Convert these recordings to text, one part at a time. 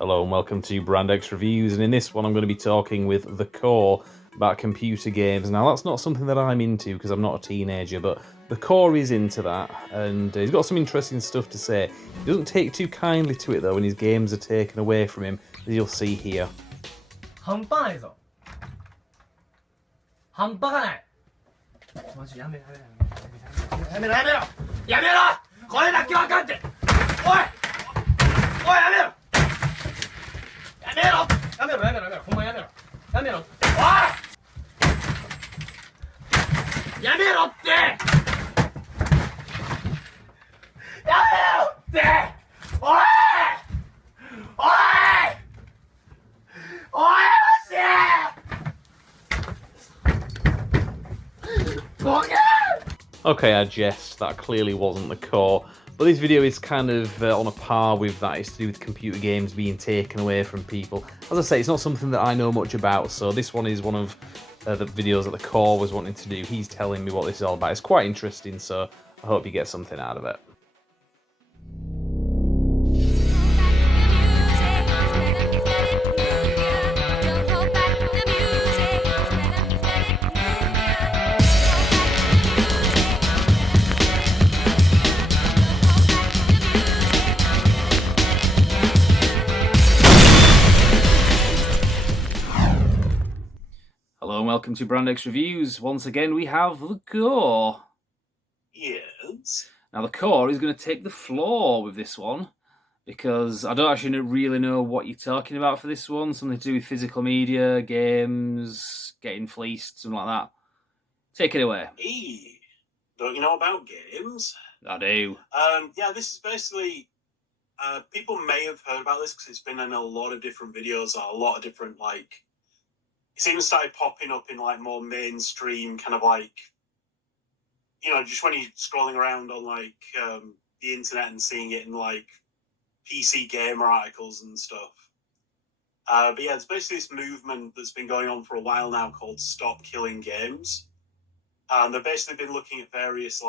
Hello and welcome to Brand X Reviews, and in this one I'm going to be talking with The Core about computer games. Now that's not something that I'm into because I'm not a teenager, but The Core is into that, and he's got some interesting stuff to say. He doesn't take too kindly to it though when his games are taken away from him, as you'll see here. 半端ないぞ半端がないマジやめろやめろやめろやめろこれだけはあかんっておいおいやめろやめろやめろやめろやめろほんまやめろやめろおいやめろってやめろっておいおいおいマジボケ Okay, I jest, that clearly wasn't The Core, but this video is kind of on a par with that. It's to do with computer games being taken away from people. As I say, it's not something that I know much about, so this one is one of the videos that The Core was wanting to do. He's telling me what this is all about. It's quite interesting, so I hope you get something out of it. Hello and welcome to Brand X Reviews. Once again, we have The Core. Yes. Now, The Core is going to take the floor with this one because I don't actually really know what you're talking about for this one. Something to do with physical media, games, getting fleeced, something like that. Take it away. Hey, don't you know about games? I do. Yeah, this is basically. People may have heard about this because it's been in a lot of different videos, or a lot of different It's even started popping up in more mainstream kind of just when you're scrolling around on the internet and seeing it in PC gamer articles and stuff. But yeah, it's basically this movement that's been going on for a while now called Stop Killing Games. And they've basically been looking at various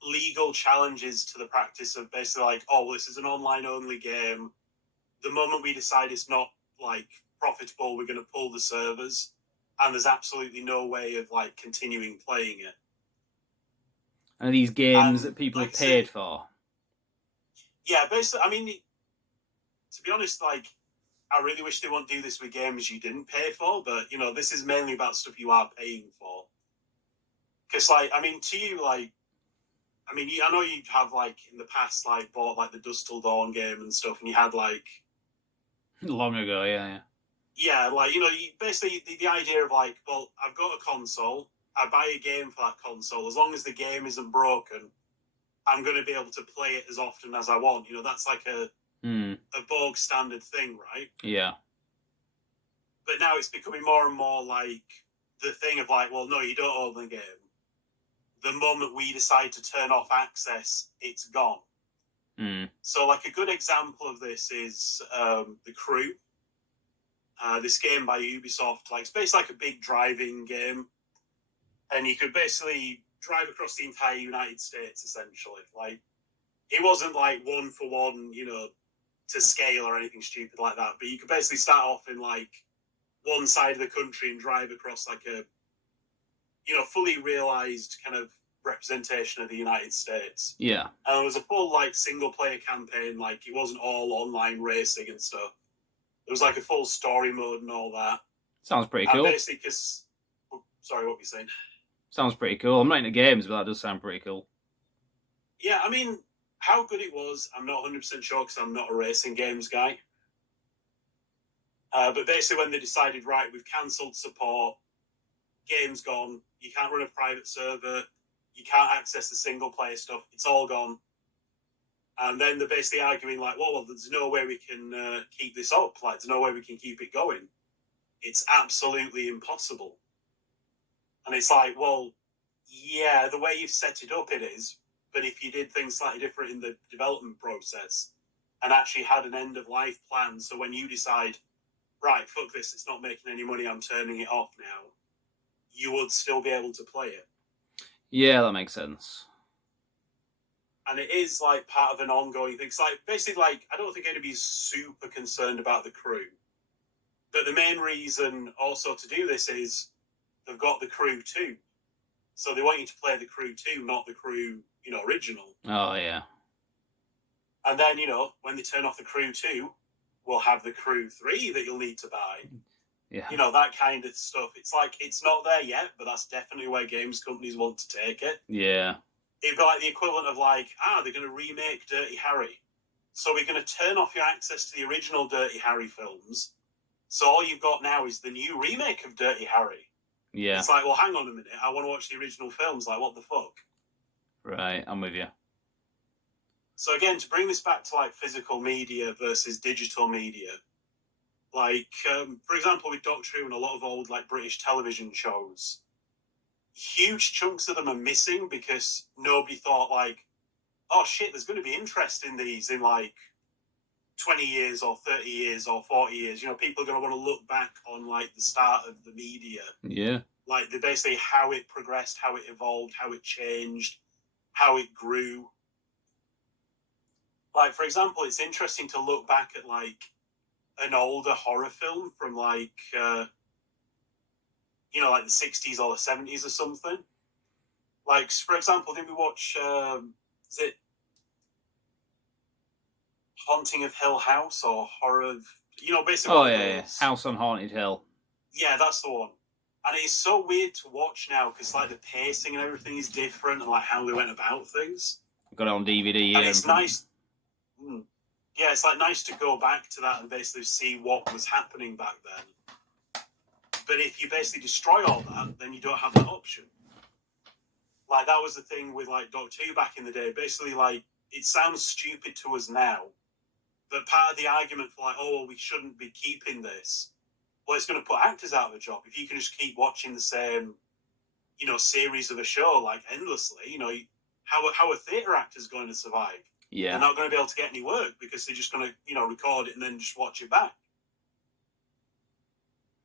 legal challenges to the practice of basically this is an online only game. The moment we decide it's not profitable, we're going to pull the servers, and there's absolutely no way of continuing playing it. And these games that people have paid for. Yeah, basically, I mean, to be honest, I really wish they wouldn't do this with games you didn't pay for, but this is mainly about stuff you are paying for. Because I know you have in the past bought the Dusk Till Dawn game and stuff, and you had Long ago, yeah. Yeah, basically the idea of well, I've got a console, I buy a game for that console. As long as the game isn't broken, I'm going to be able to play it as often as I want. That's a bog standard thing, right? Yeah. But now it's becoming more and more the thing of well, no, you don't own the game. The moment we decide to turn off access, it's gone. So a good example of this is The Crew. This game by Ubisoft, it's basically a big driving game, and you could basically drive across the entire United States essentially. It wasn't one for one, to scale or anything stupid like that, but you could basically start off in one side of the country and drive across a fully realized kind of representation of the United States. Yeah. And there was a full single player campaign, it wasn't all online racing and stuff. There was a full story mode and all that. Sounds pretty cool. Basically, because sorry, what were you saying? Sounds pretty cool. I'm not into games, but that does sound pretty cool. Yeah, I mean, how good it was, I'm not 100% sure because I'm not a racing games guy. But basically, when they decided, right, we've cancelled support, game's gone, you can't run a private server, you can't access the single player stuff, it's all gone. And then they're basically arguing well, there's no way we can keep this up. There's no way we can keep it going. It's absolutely impossible. And it's well, yeah, the way you've set it up, it is. But if you did things slightly different in the development process and actually had an end of life plan, so when you decide, right, fuck this, it's not making any money, I'm turning it off now, you would still be able to play it. Yeah, that makes sense. And it is like part of an ongoing thing. It's like basically like I don't think anybody's super concerned about the crew. But the main reason also to do this is they've got the Crew 2. So they want you to play the Crew 2, not the Crew, original. Oh, yeah. And then, when they turn off the Crew 2, we'll have the Crew 3 that you'll need to buy. Yeah. That kind of stuff. It's like, it's not there yet, but that's definitely where games companies want to take it. Yeah. It'd be like the equivalent of like, they're going to remake Dirty Harry. So we're going to turn off your access to the original Dirty Harry films. So all you've got now is the new remake of Dirty Harry. Yeah. It's like, well, hang on a minute. I want to watch the original films. Like, what the fuck? Right, I'm with you. So again, to bring this back to like physical media versus digital media, like, for example, with Doctor Who and a lot of old like British television shows, huge chunks of them are missing because nobody thought like, oh shit, there's going to be interest in these in like 20 years or 30 years or 40 years. People are going to want to look back on like the start of the media. Yeah. Like basically how it progressed, how it evolved, how it changed, how it grew. Like, for example, it's interesting to look back at like an older horror film from like, like the 60s or the 70s or something. Like, for example, did we watch, is it Haunting of Hill House or Horror of, basically. Oh, yeah. House on Haunted Hill. Yeah, that's the one. And it's so weird to watch now because, like, the pacing and everything is different and, like, how they went about things. Got it on DVD. And it's nice. Yeah, it's, like, nice to go back to that and basically see what was happening back then. But if you basically destroy all that, then you don't have that option. Like, that was the thing with, like, Doctor Who back in the day. Basically, like, it sounds stupid to us now. But part of the argument for like, oh, we shouldn't be keeping this, well, it's going to put actors out of a job. If you can just keep watching the same, series of a show like endlessly, how are theatre actors going to survive? Yeah. They're not going to be able to get any work because they're just going to, record it and then just watch it back.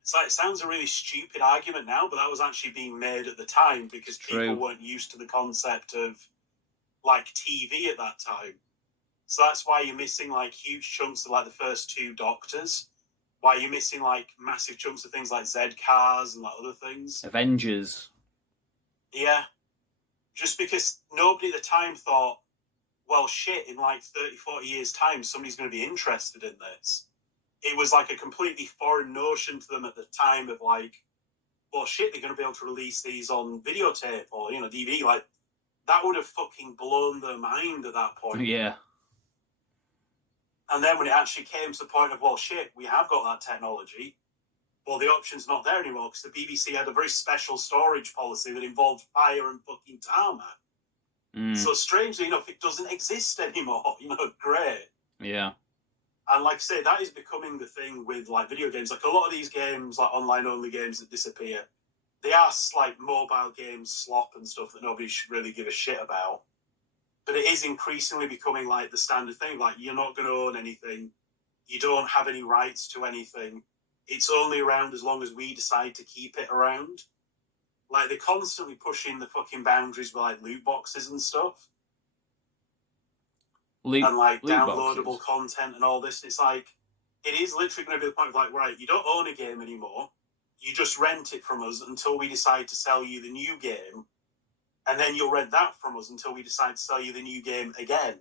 It's like, it sounds a really stupid argument now, but that was actually being made at the time because people weren't used to the concept of like TV at that time. So that's why you're missing like huge chunks of like the first 2 Doctors. Why you're missing like massive chunks of things like Z-Cars and like other things. Avengers. Yeah. Just because nobody at the time thought, well, shit, in like 30, 40 years' time, somebody's going to be interested in this. It was like a completely foreign notion to them at the time of like, well, shit, they're going to be able to release these on videotape or, DVD. Like, that would have fucking blown their mind at that point. Yeah. And then when it actually came to the point of, well, shit, we have got that technology, well, the option's not there anymore because the BBC had a very special storage policy that involved fire and fucking tarmac. So strangely enough, it doesn't exist anymore. Great. Yeah. And like I say, that is becoming the thing with like video games. Like a lot of these games, like online-only games that disappear, they are like mobile games, slop and stuff that nobody should really give a shit about. But it is increasingly becoming like the standard thing. Like, you're not going to own anything. You don't have any rights to anything. It's only around as long as we decide to keep it around. Like, they're constantly pushing the fucking boundaries with like loot boxes and stuff. And like downloadable content and all this. It's like, it is literally going to be the point of like, right, you don't own a game anymore. You just rent it from us until we decide to sell you the new game. And then you'll rent that from us until we decide to sell you the new game again.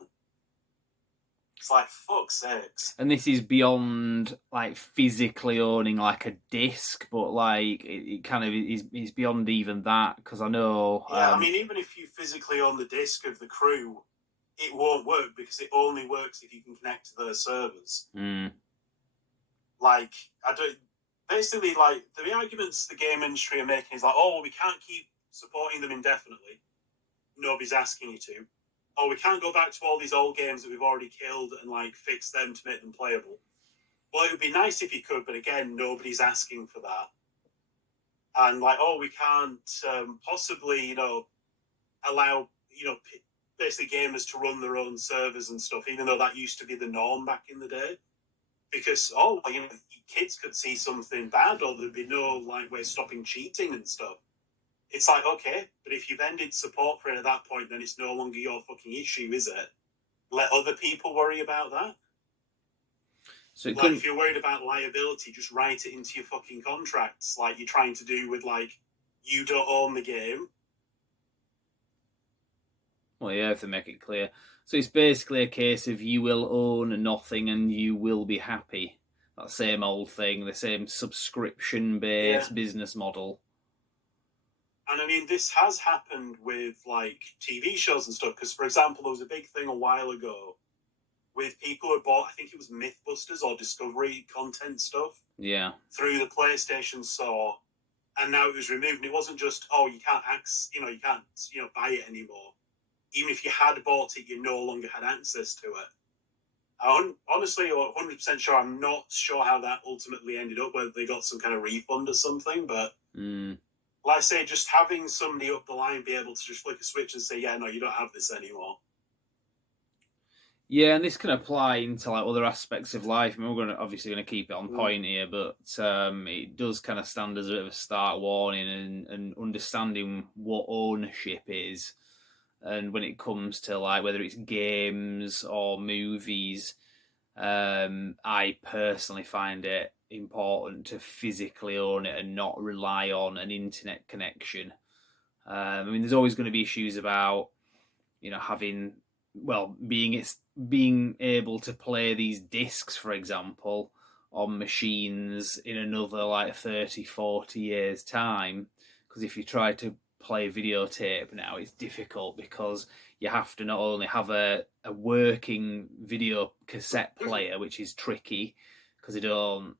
It's like, fuck's sakes. And this is beyond, like, physically owning, like, a disc, but, like, it kind of is beyond even that, because I know... Yeah, I mean, even if you physically own the disc of the Crew, it won't work, because it only works if you can connect to their servers. Like, basically, like, the arguments the game industry are making is like, oh, we can't keep supporting them indefinitely. Nobody's asking you to. Oh, we can't go back to all these old games that we've already killed and like fix them to make them playable. Well, it would be nice if you could, but again, nobody's asking for that. And like, oh, we can't possibly, allow, basically gamers to run their own servers and stuff, even though that used to be the norm back in the day. Because, kids could see something bad, or there'd be no like way of stopping cheating and stuff. it's like, okay, but if you've ended support for it at that point, then it's no longer your fucking issue, is it? Let other people worry about that. So like, if you're worried about liability, just write it into your fucking contracts, like you're trying to do with, like, you don't own the game. Well, yeah, if they make it clear. So it's basically a case of you will own nothing and you will be happy. That same old thing, the same subscription-based business model. And I mean, this has happened with, like, TV shows and stuff, because, for example, there was a big thing a while ago with people who bought, I think it was Mythbusters or Discovery content stuff. Yeah. Through the PlayStation Store, and now it was removed. And it wasn't just, oh, you can't you can't buy it anymore. Even if you had bought it, you no longer had access to it. I'm honestly 100% sure. I'm not sure how that ultimately ended up, whether they got some kind of refund or something. But like I say, just having somebody up the line be able to just flick a switch and say, yeah, no, you don't have this anymore. Yeah, and this can apply into like other aspects of life. I mean, we're obviously going to keep it on point here, but it does kind of stand as a bit of a start warning and understanding what ownership is. And when it comes to like whether it's games or movies, I personally find it important to physically own it and not rely on an internet connection. I mean, there's always going to be issues about having being able to play these discs, for example, on machines in another like 30, 40 years time. Because if you try to play videotape now, it's difficult because you have to not only have a working video cassette player, which is tricky because they don't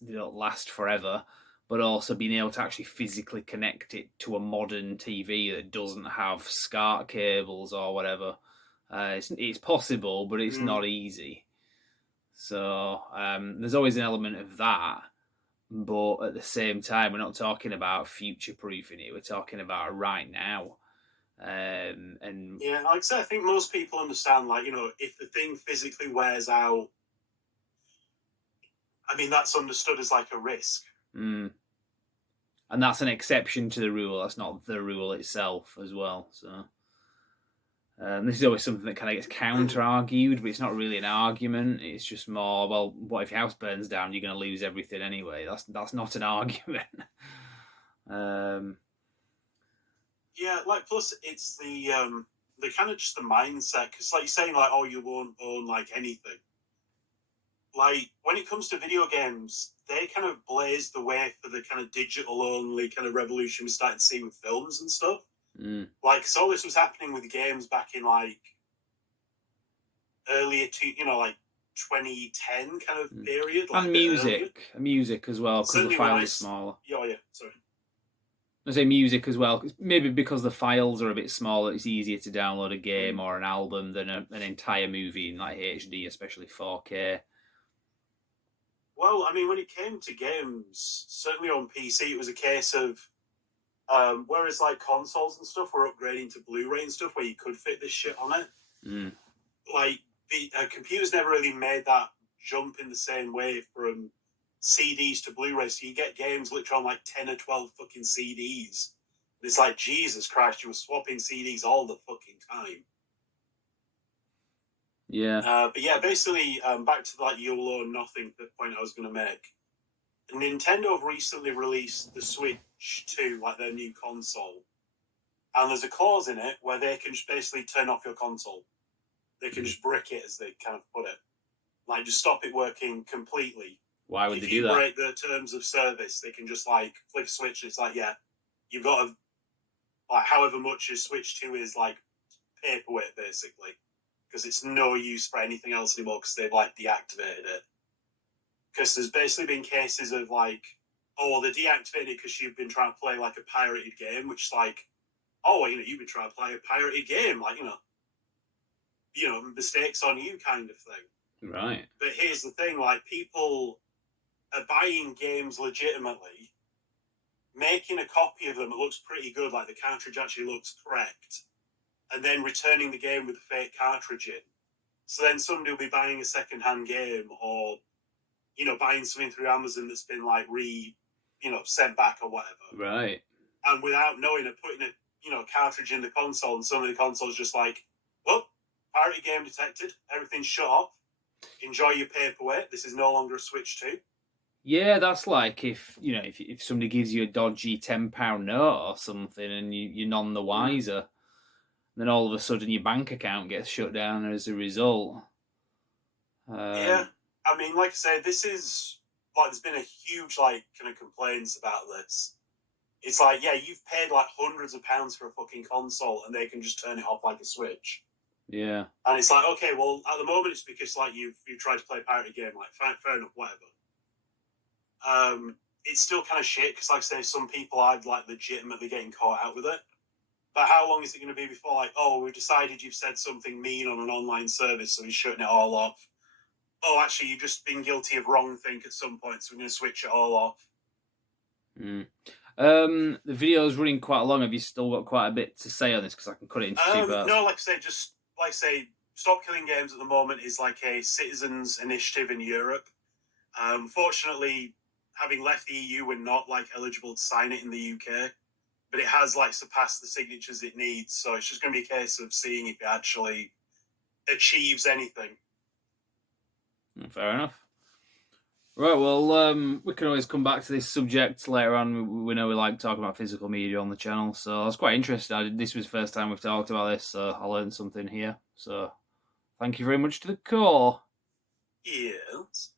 last forever, but also being able to actually physically connect it to a modern TV that doesn't have SCART cables or whatever. It's possible, but it's not easy. So there's always an element of that. But at the same time, we're not talking about future-proofing it. We're talking about right now. And yeah, like I said, I think most people understand, like, if the thing physically wears out, I mean, that's understood as like a risk. And that's an exception to the rule. That's not the rule itself as well. So this is always something that kind of gets counter-argued, but it's not really an argument. It's just more, well, what if your house burns down? You're going to lose everything anyway. That's not an argument. Yeah, like, plus it's the kind of just the mindset, because like you're saying, like, oh, you won't own like anything. Like, when it comes to video games, they kind of blaze the way for the kind of digital-only kind of revolution we started to see with films and stuff. Like, so this was happening with games back in, like, earlier like 2010 kind of period. Like, and music as well, because the file is smaller. Yeah, sorry. I say music as well, maybe because the files are a bit smaller, it's easier to download a game or an album than an entire movie in like HD, especially 4K. Well, I mean, when it came to games, certainly on PC, it was a case of, whereas like consoles and stuff were upgrading to Blu-ray and stuff where you could fit this shit on it, like the computers never really made that jump in the same way from CDs to Blu-ray. So you get games literally on like 10 or 12 fucking CDs. And it's like, Jesus Christ, you were swapping CDs all the fucking time. Yeah. But yeah, basically, back to like you'll own nothing, the point I was going to make. Nintendo have recently released the Switch 2, like their new console. And there's a clause in it where they can just basically turn off your console. They can just brick it, as they kind of put it. Like, just stop it working completely. Why would they do that? If you break the terms of service, they can just, like, flick a switch. It's like, yeah, you've got to, like, however much your Switch 2 is, like, paperweight, basically. Because it's no use for anything else anymore because they've, like, deactivated it. Because there's basically been cases of, like, oh, well, they deactivated it because you've been trying to play, like, a pirated game, which is like, oh, well, you've been trying to play a pirated game, like, mistakes on you kind of thing. Right. But here's the thing, like, people are buying games legitimately, making a copy of them that looks pretty good, like the cartridge actually looks correct, and then returning the game with a fake cartridge in. So then somebody will be buying a second-hand game or, buying something through Amazon that's been, like, sent back or whatever. Right. and without knowing it, putting a cartridge in the console, and suddenly the console's just like, well, pirate game detected, everything's shut off. Enjoy your paperweight. This is no longer a Switch 2. Yeah, that's like if somebody gives you a dodgy £10 note or something, and you're none the wiser, then all of a sudden your bank account gets shut down as a result. Yeah, I mean, like I say, this is like there's been a huge kind of complaints about this. It's like, yeah, you've paid like hundreds of pounds for a fucking console, and they can just turn it off like a Switch. Yeah, and it's like, okay, well, at the moment it's because like you've tried to play a pirate game, like fair enough, whatever. It's still kind of shit because, like I say, some people are like legitimately getting caught out with it. But how long is it going to be before, like, oh, we've decided you've said something mean on an online service, so we're shutting it all off? Oh, actually, you've just been guilty of wrong thing at some point, so we're going to switch it all off. The video's running quite long. Have you still got quite a bit to say on this? Because I can cut it into two parts. No, like I say, Stop Killing Games at the moment is like a citizens' initiative in Europe. Fortunately, having left the EU, we're not like eligible to sign it in the UK, but it has like surpassed the signatures it needs. So it's just going to be a case of seeing if it actually achieves anything. Fair enough. Right, well, we can always come back to this subject later on. We know we like talking about physical media on the channel, so I was quite interested. This was the first time we've talked about this, so I learned something here. So thank you very much to the core. Yes.